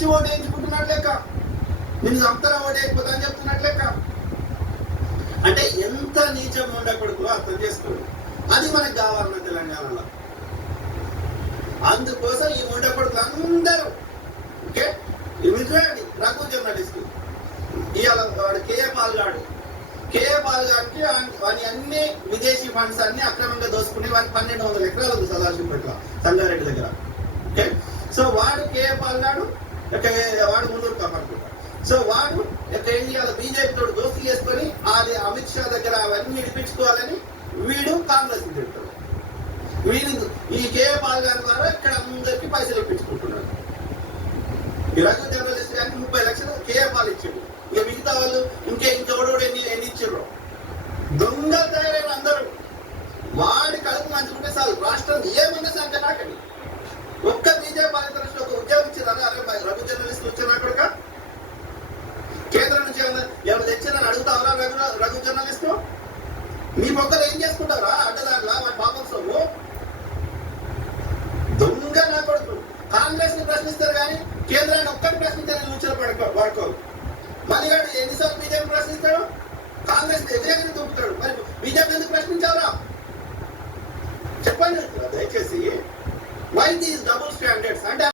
పిలిపించి ఓటు వేయించుకుంటున్నట్టు లెక్క, నేను చంపుతారా ఓటు వేయకపోతా అని చెప్తున్నట్టు లెక్క. అంటే ఎంత నీచం ఉండకూడదు అర్థం చేసుకోండి. అది మనకు కావాలన్న తెలంగాణలో. అందుకోసం ఈ ఉండకూడదు అందరూ ఓకే విజయండి రఘు జర్నలిస్ట్ ఇవాళ వాడు కేఏ పాల్ గారికి వాని అన్ని విదేశీ ఫండ్స్ అన్ని అక్రమంగా దోసుకుని వారికి 1200 ఎకరాలు ఉంది సదాశివపేట సంగారెడ్డి దగ్గర. ఓకే సో వాడు కేఏ పాల్ గాడు వాడు ముందూరు కాపాడుకుంటాడు. సో వాడు ఇవాళ బీజేపీ తోడు దోస్తీ చేసుకొని అది అమిత్ షా దగ్గర అవన్నీ విడిపించుకోవాలని వీడు కాంగ్రెస్ తింటాడు. వీడు ఈ కేఏ పాల్ గారి ద్వారా ఇక్కడ అందరికి పైసలు ఇప్పించుకుంటున్నాడు. ఈ రఘు జర్నలిస్ట్ గారికి 30 లక్షలు కేఏ పాల్ ఇచ్చాడు. ఇక మిగతా వాళ్ళు ఇంకెవడోడు ఎన్ని ఇచ్చారు. దొంగ తయారైన అందరూ వాడి కడుపు మంచుకుంటే చాలు రాష్ట్రం ఏమన్నా సంఖ్య నాకండి. ఒక్క బీజేపీ పాలిత రాష్ట్రంలో ఒక ఉద్యోగం ఇచ్చిందని అరే రఘు జర్నలిస్ట్ వచ్చిన అక్కడ కేంద్రం నుంచి ఏమైనా తెచ్చారని అడుగుతావరా రఘు జర్నలిస్ట్? మీ మొక్కలు ఏం చేసుకుంటారా అడ్డదారులా వాడి పాపం సొమ్ము? దొంగ నా కొడుకు. కాంగ్రెస్ ని ప్రశ్నిస్తారు కానీ కేంద్రాన్ని ఒక్కటి ప్రశ్నించాలని నుంచో వాడుకోరు. మళ్ళీ ఎన్నిసార్లు బీజేపీ ప్రశ్నిస్తాడు? కాంగ్రెస్ వ్యతిరేకంగా